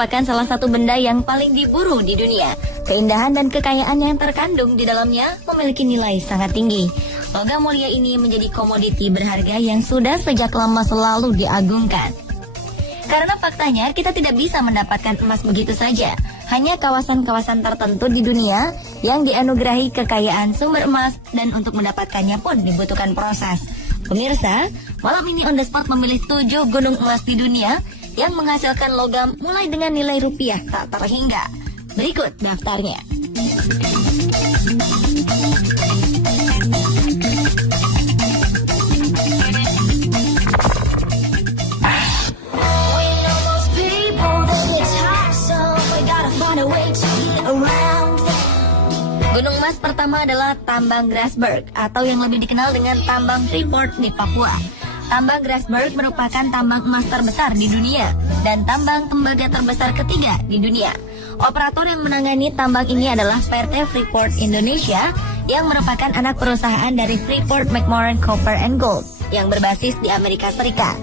merupakan salah satu benda yang paling diburu di dunia. Keindahan dan kekayaan yang terkandung di dalamnya memiliki nilai sangat tinggi. Logam mulia ini menjadi komoditi berharga yang sudah sejak lama selalu diagungkan. Karena faktanya kita tidak bisa mendapatkan emas begitu saja. Hanya kawasan-kawasan tertentu di dunia yang dianugerahi kekayaan sumber emas dan untuk mendapatkannya pun dibutuhkan proses. Pemirsa, malam ini On The Spot memilih 7 gunung emas di dunia yang menghasilkan logam mulai dengan nilai rupiah tak terhingga. Berikut daftarnya. Gunung emas pertama adalah tambang Grasberg atau yang lebih dikenal dengan tambang Freeport di Papua. Tambang Grasberg merupakan tambang emas terbesar di dunia dan tambang tembaga terbesar ketiga di dunia. Operator yang menangani tambang ini adalah PT Freeport Indonesia yang merupakan anak perusahaan dari Freeport McMoran Copper and Gold yang berbasis di Amerika Serikat.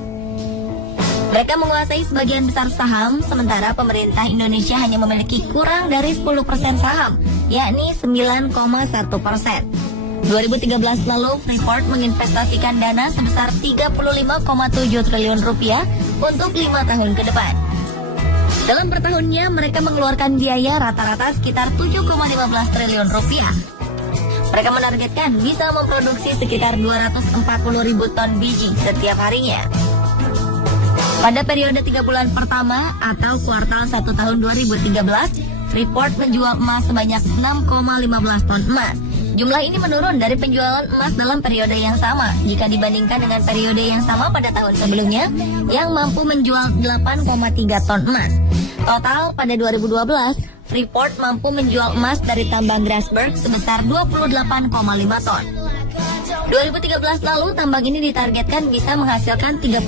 Mereka menguasai sebagian besar saham, sementara pemerintah Indonesia hanya memiliki kurang dari 10% saham, yakni 9,1%. 2013 lalu, Freeport menginvestasikan dana sebesar 35,7 triliun rupiah untuk 5 tahun ke depan. Dalam per tahunnya, mereka mengeluarkan biaya rata-rata sekitar 7,15 triliun rupiah. Mereka menargetkan bisa memproduksi sekitar 240 ribu ton biji setiap harinya. Pada periode 3 bulan pertama atau kuartal 1 tahun 2013, Freeport menjual emas sebanyak 6,15 ton emas. Jumlah ini menurun dari penjualan emas dalam periode yang sama jika dibandingkan dengan periode yang sama pada tahun sebelumnya yang mampu menjual 8,3 ton emas. Total pada 2012, Freeport mampu menjual emas dari tambang Grasberg sebesar 28,5 ton. 2013 lalu, tambang ini ditargetkan bisa menghasilkan 38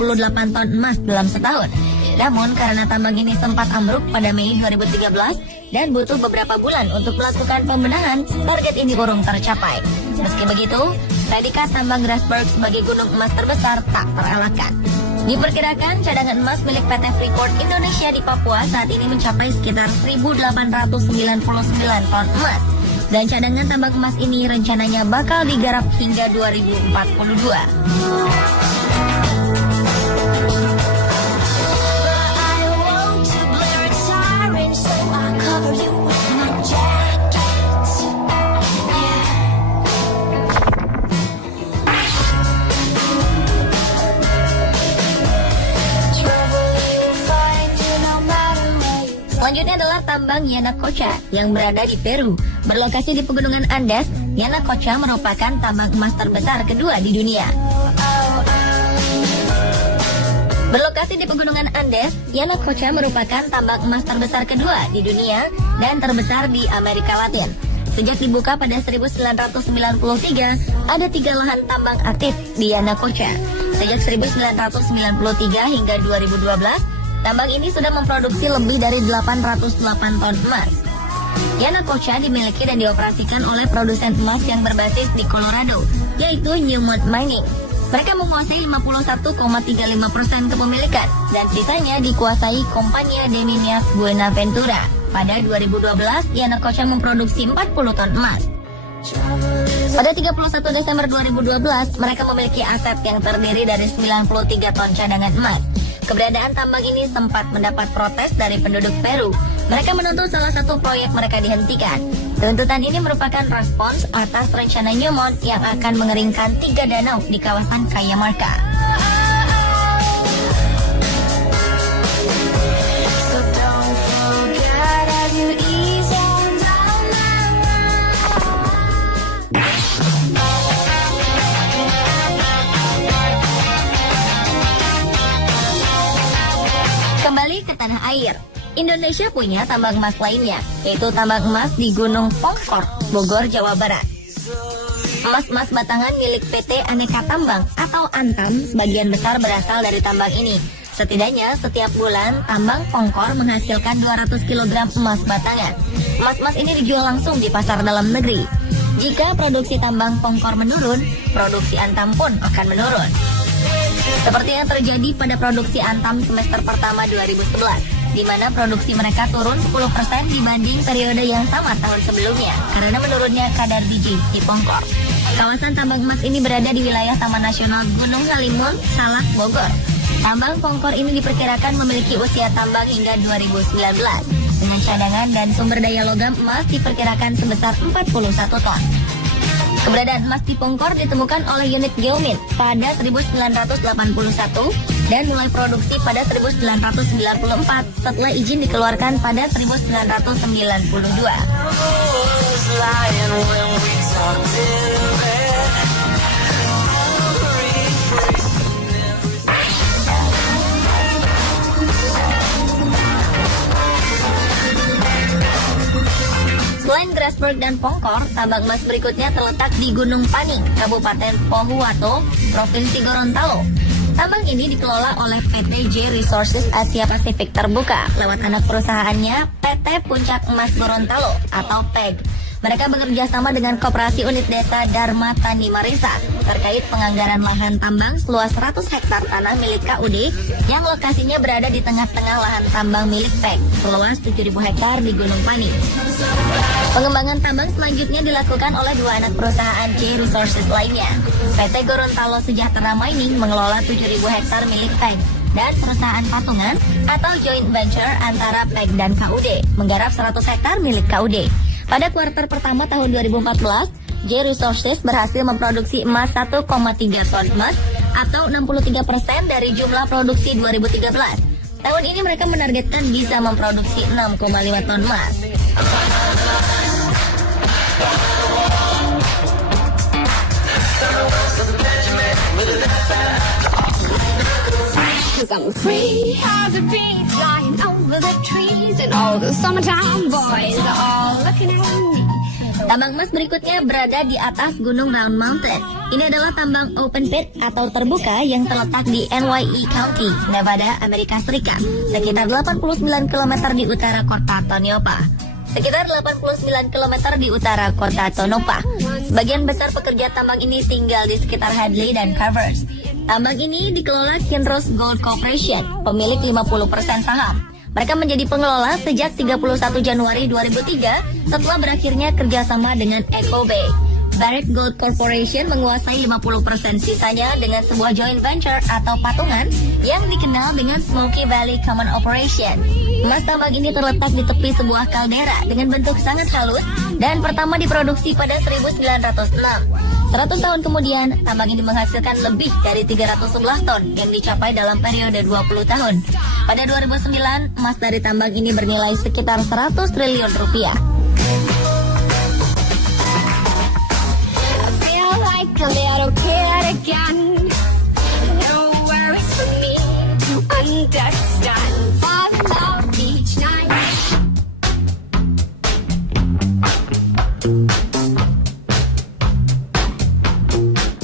ton emas dalam setahun. Namun, karena tambang ini sempat ambruk pada Mei 2013 dan butuh beberapa bulan untuk melakukan pembenahan, target ini urung tercapai. Meski begitu, predikat tambang Grasberg sebagai gunung emas terbesar tak terelakkan. Diperkirakan cadangan emas milik PT Freeport Indonesia di Papua saat ini mencapai sekitar 1.899 ton emas. Dan cadangan tambang emas ini rencananya bakal digarap hingga 2042. Selanjutnya adalah tambang Yanacocha yang berada di Peru. Berlokasi di pegunungan Andes, Yanacocha merupakan tambang emas terbesar kedua di dunia. Berlokasi di pegunungan Andes, Yanacocha merupakan tambang emas terbesar kedua di dunia dan terbesar di Amerika Latin. Sejak dibuka pada 1993, ada 3 lahan tambang aktif di Yanacocha. Sejak 1993 hingga 2012, tambang ini sudah memproduksi lebih dari 808 ton emas. Yanacocha dimiliki dan dioperasikan oleh produsen emas yang berbasis di Colorado, yaitu Newmont Mining. Mereka menguasai 51,35% kepemilikan dan sisanya dikuasai Compañía de Minas Buenaventura. Pada 2012, Yanacocha memproduksi 40 ton emas. Pada 31 Desember 2012, mereka memiliki aset yang terdiri dari 93 ton cadangan emas. Keberadaan tambang ini sempat mendapat protes dari penduduk Peru. Mereka menuntut salah satu proyek mereka dihentikan. Tuntutan ini merupakan respons atas rencana Newmont yang akan mengeringkan 3 danau di kawasan Cajamarca. Kembali ke tanah air, Indonesia punya tambang emas lainnya, yaitu tambang emas di Gunung Pongkor, Bogor, Jawa Barat. Emas-emas batangan milik PT Aneka Tambang atau Antam sebagian besar berasal dari tambang ini. Setidaknya setiap bulan tambang Pongkor menghasilkan 200 kg emas batangan. Emas-emas ini dijual langsung di pasar dalam negeri. Jika produksi tambang Pongkor menurun, produksi Antam pun akan menurun. Seperti yang terjadi pada produksi Antam semester pertama 2011. di mana produksi mereka turun 10% dibanding periode yang sama tahun sebelumnya karena menurunnya kadar biji di Pongkor. Kawasan tambang emas ini berada di wilayah Taman Nasional Gunung Halimun, Salak, Bogor. Tambang Pongkor ini diperkirakan memiliki usia tambang hingga 2019 dengan cadangan dan sumber daya logam emas diperkirakan sebesar 41 ton. Keberadaan emas di Pongkor ditemukan oleh unit Geomint pada 1981 dan mulai produksi pada 1994 setelah izin dikeluarkan pada 1992. Selain Grasberg dan Pongkor, tambang emas berikutnya terletak di Gunung Paning, Kabupaten Pohuwato, Provinsi Gorontalo. Tambang ini dikelola oleh PT J Resources Asia Pasifik Terbuka lewat anak perusahaannya PT Puncak Emas Gorontalo atau PEG. Mereka bekerja sama dengan Koperasi Unit Desa Dharma Tani Marisa terkait penganggaran lahan tambang seluas 100 hektar tanah milik KUD yang lokasinya berada di tengah-tengah lahan tambang milik PEG seluas 7.000 hektar di Gunung Paning. Pengembangan tambang selanjutnya dilakukan oleh dua anak perusahaan J Resources lainnya. PT Gorontalo Sejahtera Mining mengelola 7.000 hektar milik PEG dan perusahaan patungan atau joint venture antara PEG dan KUD menggarap 100 hektar milik KUD. Pada kuartal pertama tahun 2014, J Resources berhasil memproduksi emas 1,3 ton emas atau 63% dari jumlah produksi 2013. Tahun ini mereka menargetkan bisa memproduksi 6,5 ton emas. I'm free as a bee flying over the trees and all the summertime boys are all looking at me. Tambang emas berikutnya berada di atas Gunung Round Mountain. Ini adalah tambang open pit atau terbuka yang terletak di NYE County, Nevada, Amerika Serikat, sekitar 89 km di utara kota Tonopah. Sebagian besar pekerja tambang ini tinggal di sekitar Hadley dan Carvers. Tambang ini dikelola Kinross Gold Corporation, pemilik 50% saham. Mereka menjadi pengelola sejak 31 Januari 2003 setelah berakhirnya kerjasama dengan Eco Bay. Barrick Gold Corporation menguasai 50% sisanya dengan sebuah joint venture atau patungan yang dikenal dengan Smoky Valley Common Operation. Emas tambang ini terletak di tepi sebuah kaldera dengan bentuk sangat halus dan pertama diproduksi pada 1906. 100 tahun kemudian, tambang ini menghasilkan lebih dari 311 ton yang dicapai dalam periode 20 tahun. Pada 2009, emas dari tambang ini bernilai sekitar 100 triliun rupiah. A little kid again. No worries for me to understand. Fall in love each night.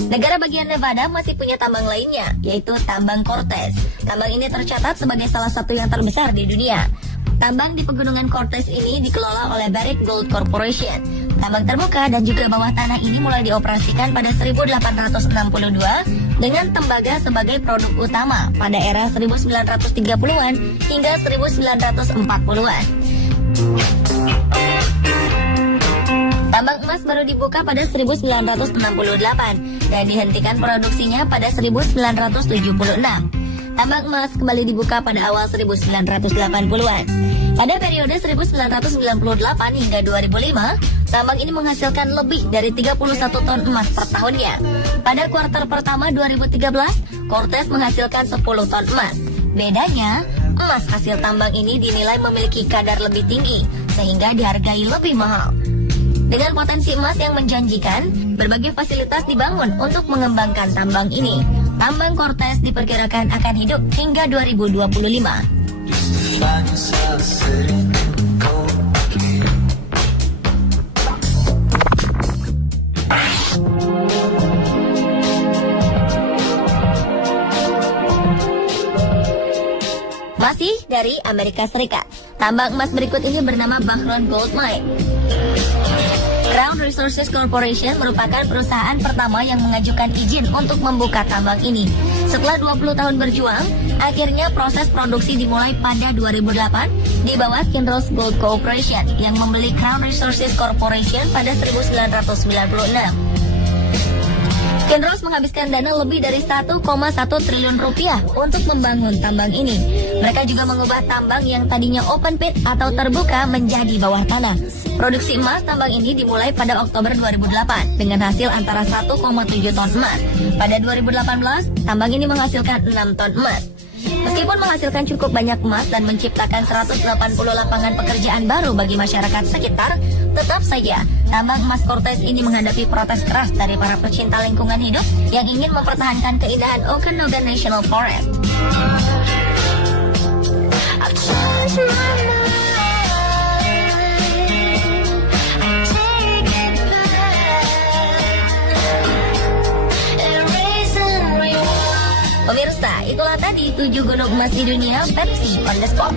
Negara bagian Nevada masih punya tambang lainnya, yaitu tambang Cortez. Tambang ini tercatat sebagai salah satu yang terbesar di dunia. Tambang di pegunungan Cortez ini dikelola oleh Barrick Gold Corporation. Tambang terbuka dan juga bawah tanah ini mulai dioperasikan pada 1862 dengan tembaga sebagai produk utama pada era 1930-an hingga 1940-an. Tambang emas baru dibuka pada 1968 dan dihentikan produksinya pada 1976. Tambang emas kembali dibuka pada awal 1980-an. Pada periode 1998 hingga 2005, tambang ini menghasilkan lebih dari 31 ton emas per tahunnya. Pada kuartal pertama 2013, Cortez menghasilkan 10 ton emas. Bedanya, emas hasil tambang ini dinilai memiliki kadar lebih tinggi, sehingga dihargai lebih mahal. Dengan potensi emas yang menjanjikan, berbagai fasilitas dibangun untuk mengembangkan tambang ini. Tambang Cortez diperkirakan akan hidup hingga 2025. Masih dari Amerika Serikat, tambang emas berikut ini bernama Bahron Gold Mine. Crown Resources Corporation merupakan perusahaan pertama yang mengajukan izin untuk membuka tambang ini. Setelah 20 tahun berjuang, akhirnya proses produksi dimulai pada 2008 di bawah Kinross Gold Corporation yang membeli Crown Resources Corporation pada 1996. Kinross menghabiskan dana lebih dari 1,1 triliun rupiah untuk membangun tambang ini. Mereka juga mengubah tambang yang tadinya open pit atau terbuka menjadi bawah tanah. Produksi emas tambang ini dimulai pada Oktober 2008 dengan hasil antara 1,7 ton emas. Pada 2018, tambang ini menghasilkan 6 ton emas. Meskipun menghasilkan cukup banyak emas dan menciptakan 180 lapangan pekerjaan baru bagi masyarakat sekitar, tetap saja tambang emas Cortez ini menghadapi protes keras dari para pecinta lingkungan hidup yang ingin mempertahankan keindahan Okanogan National Forest. Pemirsa, itulah tadi 7 gunung emas di dunia Pepsi on the spot.